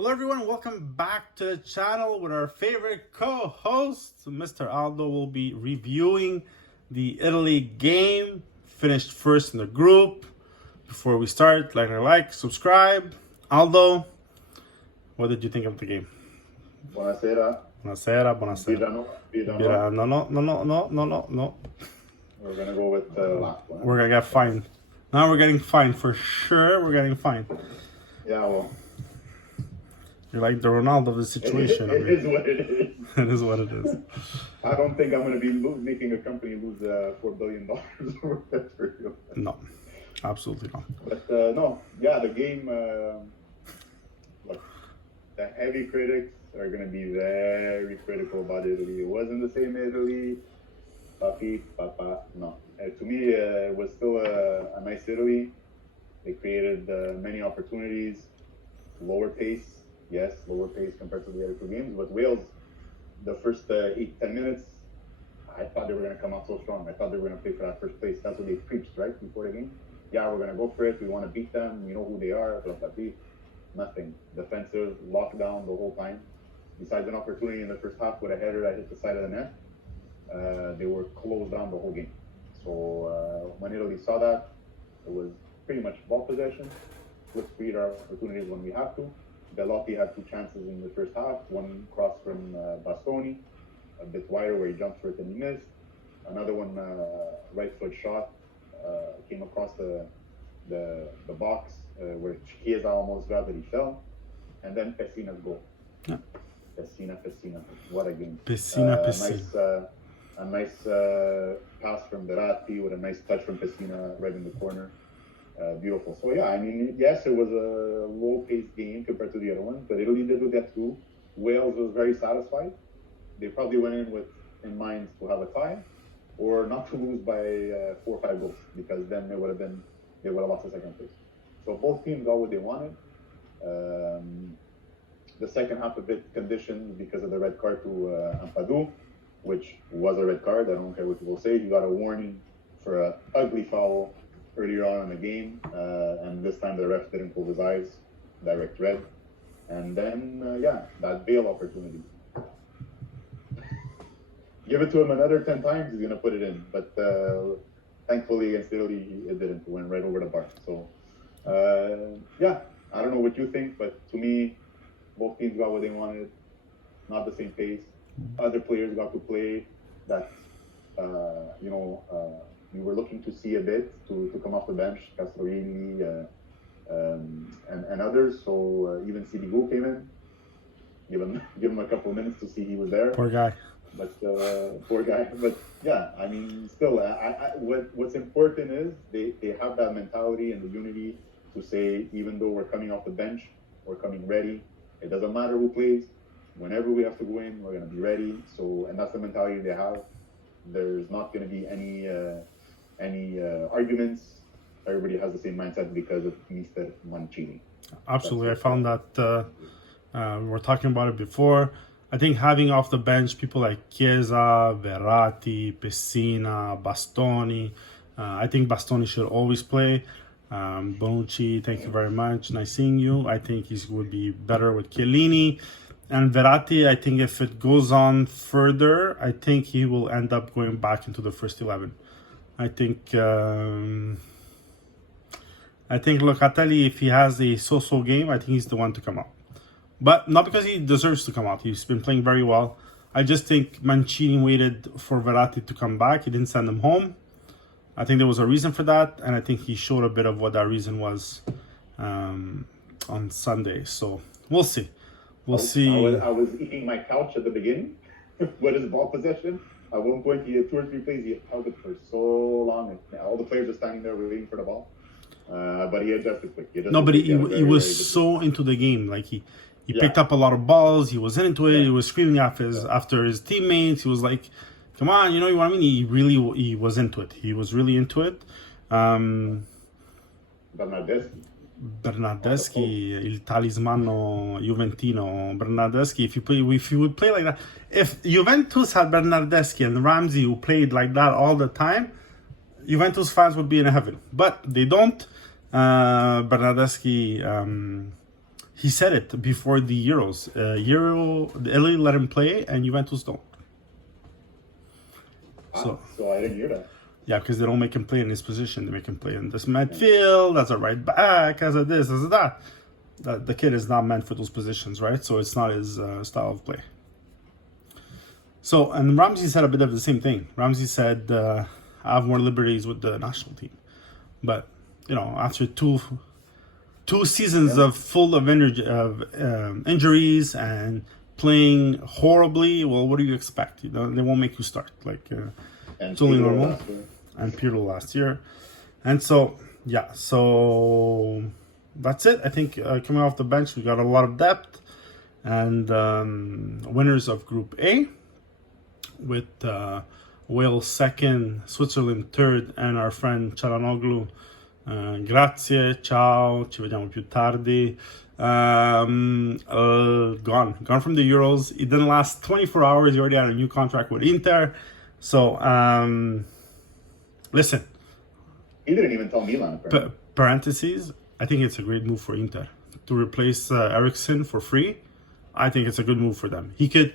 Hello everyone, welcome back to the channel with our favorite co-host. Mr. Aldo will be reviewing the Italy game, finished first in the group. Before we start, subscribe. Aldo, what did you think of the game? Buonasera. Buonasera. No. We're gonna go with the last one. We're gonna get fined. Now we're getting fined for sure. We're getting fined. Yeah, well. You're like the Ronaldo of the situation. It is what it is. It is what it is. I don't think I'm gonna be making a company lose $4 billion or whatever. No, absolutely not. But no, yeah, the game. Look, the heavy critics are gonna be very critical about Italy. It wasn't the same Italy. Papa. No, to me, it was still a nice Italy. They created many opportunities, lower pace. Yes, lower pace compared to the other two games, but Wales, the first 8-10 minutes, I thought they were going to come out so strong. I thought they were going to play for that first place. That's what they preached, right, before the game. Yeah, we're going to go for it. We want to beat them. We know who they are. Blah, blah, blah. Nothing. Defensive, lockdown the whole time. Besides an opportunity in the first half with a header that hit the side of the net, they were closed down the whole game. So when Italy saw that, it was pretty much ball possession. Let's create our opportunities when we have to. Belotti had two chances in the first half. One cross from Bastoni, a bit wider where he jumped for it and he missed. Another one, right foot shot, came across the box where Chiesa almost got it, he fell. And then Pessina's goal. Yeah. Pessina. What a game. Pessina. A nice pass from Verratti with a nice touch from Pessina right in the corner. Beautiful. So yeah, I mean, yes, it was a low-paced game compared to the other ones, but Italy did what they had to do. Wales was very satisfied. They probably went in mind to have a tie, or not to lose by 4 or 5 goals, because then they would have lost the second place. So both teams got what they wanted. The second half a bit conditioned because of the red card to Ampadu, which was a red card. I don't care what people say. He got a warning for an ugly foul earlier on in the game, and this time the ref didn't pull his eyes, direct red. And then, that Bale opportunity. Give it to him another 10 times, he's going to put it in. But thankfully against Italy, it didn't. It went right over the bar. So, I don't know what you think, but to me, both teams got what they wanted. Not the same pace. Other players got to play that, we were looking to see a bit to come off the bench, Castrovilli and others. So even Sirigu came in. Give him a couple of minutes to see he was there. Poor guy. But poor guy. But yeah, I mean, still, what's important is they have that mentality and the unity to say, even though we're coming off the bench, we're coming ready. It doesn't matter who plays. Whenever we have to go in, we're going to be ready. So, and that's the mentality they have. There's not going to be any arguments. Everybody has the same mindset because of Mr. Mancini. Absolutely. I found that we were talking about it before. I think having off the bench people like Chiesa, Verratti, Pessina, Bastoni. I think Bastoni should always play. Bonucci, thank you very much. Nice seeing you. I think he would be better with Chiellini. And Verratti, I think if it goes on further, I think he will end up going back into the first 11. I think Locatelli, if he has a so-so game, I think he's the one to come out. But not because he deserves to come out. He's been playing very well. I just think Mancini waited for Verratti to come back. He didn't send him home. I think there was a reason for that, and I think he showed a bit of what that reason was on Sunday. So we'll see. We'll see. I was eating my couch at the beginning with his ball possession. At one point, he had 2 or 3 plays. He held it for so long. And all the players are standing there waiting for the ball. But he adjusted quick. He was so into the game. Like he picked up a lot of balls. He was into it. He was screaming after his teammates. He was like, "Come on, you know what I mean?" He was into it. He was really into it. Bernardeschi, il talismano Juventino, Bernardeschi. If you would play like that, if Juventus had Bernardeschi and Ramsey who played like that all the time, Juventus fans would be in heaven. But they don't. Bernardeschi, He said it before the Euros. Italy let him play, and Juventus don't. So I didn't hear that. Yeah, because they don't make him play in his position. They make him play in this midfield, as a right back, as a this, as a that. The kid is not meant for those positions, right? So it's not his style of play. So, and Ramsey said a bit of the same thing. Ramsey said, I have more liberties with the national team. But, after two seasons of full of injuries and playing horribly, well, what do you expect? They won't make you start. It's only normal. And Pirlo last year. And so, that's it. I think coming off the bench, we got a lot of depth. And winners of Group A with Wales second, Switzerland third, and our friend Çalhanoğlu. Grazie, ciao, ci vediamo più tardi. Gone from the Euros. It didn't last 24 hours. He already had a new contract with Inter. So, listen. He didn't even tell Milan. Parentheses, I think it's a great move for Inter. To replace Eriksen for free, I think it's a good move for them. He could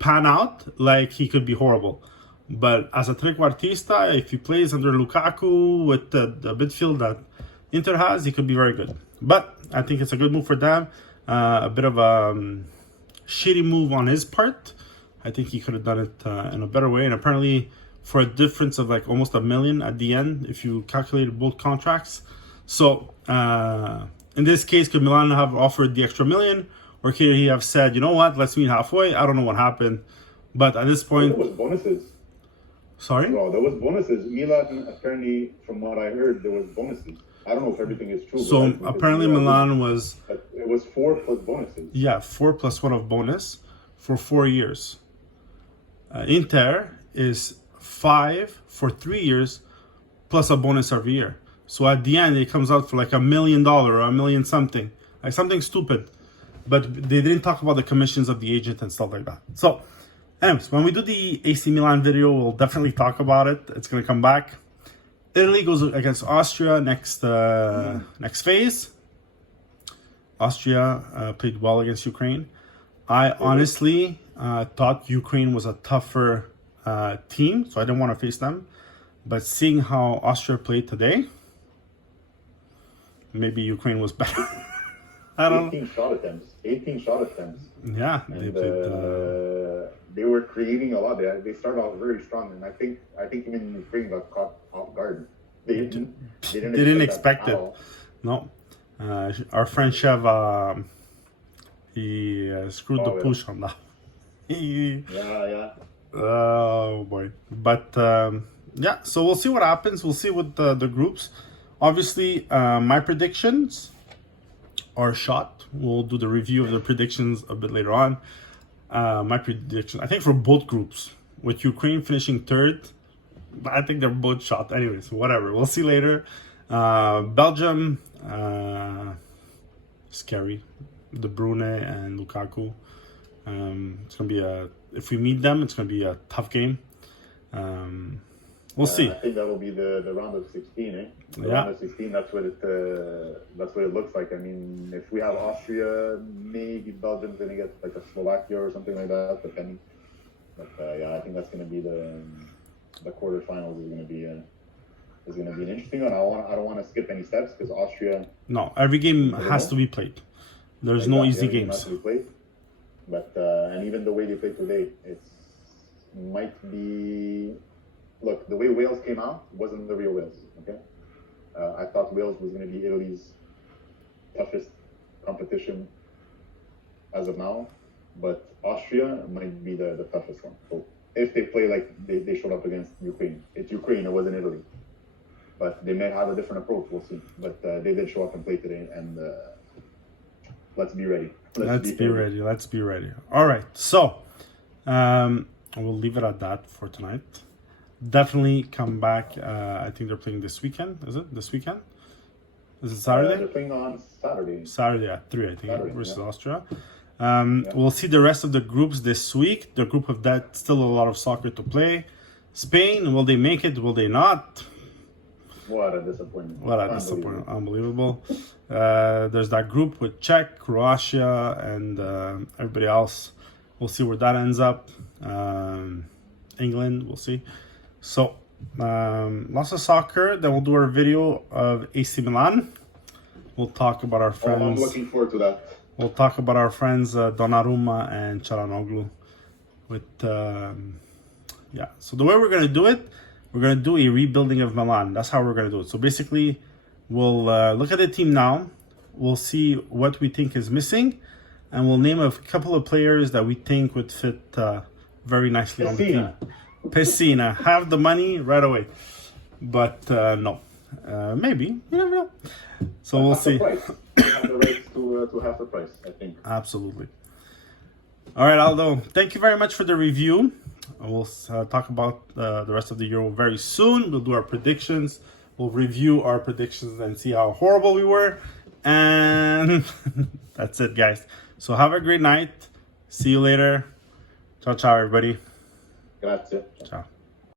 pan out like he could be horrible. But as a trequartista, if he plays under Lukaku with the midfield that Inter has, he could be very good. But I think it's a good move for them. A bit of a shitty move on his part. I think he could have done it in a better way. And apparently for a difference of almost $1 million at the end, if you calculated both contracts. So in this case, could Milan have offered the extra $1 million? Or could he have said, you know what, let's meet halfway? I don't know what happened. But at this point... There was bonuses. Sorry? Well, there was bonuses. Milan, apparently, from what I heard, there was bonuses. I don't know if everything is true. So apparently Milan was... It was 4 plus bonuses. Yeah, 4 plus 1 of bonus for 4 years. Inter is 5 for 3 years plus a bonus every year. So at the end, it comes out for $1 million or $1 million something. Something stupid. But they didn't talk about the commissions of the agent and stuff like that. So, anyways, when we do the AC Milan video, we'll definitely talk about it. It's going to come back. Italy goes against Austria next phase. Austria played well against Ukraine. I honestly thought Ukraine was a tougher team, so I didn't want to face them. But seeing how Austria played today, maybe Ukraine was better. I don't know. 18 shot attempts. Yeah, and, they played. They were creating a lot. They started off very strong, and I think even Ukraine got caught off guard. They didn't expect it. No, our friend Shev, he screwed the push on that. Yeah. Oh boy, but yeah. So we'll see what happens. We'll see with the groups. Obviously, my predictions are shot. We'll do the review of the predictions a bit later on. My prediction, I think for both groups, with Ukraine finishing third, I think they're both shot. Anyways, whatever. We'll see later. Belgium, scary. De Bruyne and Lukaku. It's gonna be if we meet them, it's gonna be a tough game. We'll see. I think that will be the round of 16, eh? Round of 16. That's what it looks like. I mean, if we have Austria, maybe Belgium's gonna get a Slovakia or something like that, depending. But I think that's gonna be the quarterfinals is gonna be an interesting one. I don't want to skip any steps because Austria. No, every game has to be played. There's no easy games. Has to be played. But and even the way they played today, might be. Look, the way Wales came out wasn't the real Wales. Okay, I thought Wales was going to be Italy's toughest competition as of now, but Austria might be the toughest one. So if they play like they showed up against Ukraine, it's Ukraine, it wasn't Italy. But they may have a different approach. We'll see. But they did show up and play today, and let's be ready. Let's be ready. All right, so we'll leave it at that for tonight. Definitely come back. I think they're playing this weekend. Is it this weekend? Is it Saturday? They're playing on Saturday. Saturday at 3, I think, versus Austria. We'll see the rest of the groups this week. The group of that, still a lot of soccer to play. Spain, will they make it? Will they not? What a disappointment. Unbelievable. There's that group with Czech, Croatia, and everybody else. We'll see where that ends up. England, we'll see. So, lots of soccer. Then we'll do our video of AC Milan. We'll talk about our friends. I'm looking forward to that. We'll talk about our friends Donnarumma and Çalhanoğlu. Yeah. So the way we're gonna do it, we're gonna do a rebuilding of Milan. That's how we're gonna do it. So basically, we'll look at the team now. We'll see what we think is missing, and we'll name a couple of players that we think would fit very nicely on the team. Pessina, have the money right away, but no, maybe, you never know. So we'll see. Have the rates to half the price, I think. Absolutely. All right, Aldo. Thank you very much for the review. We'll talk about the rest of the Euro very soon. We'll do our predictions. We'll review our predictions and see how horrible we were. And that's it, guys. So have a great night. See you later. Ciao, ciao, everybody. Grazie. Ciao.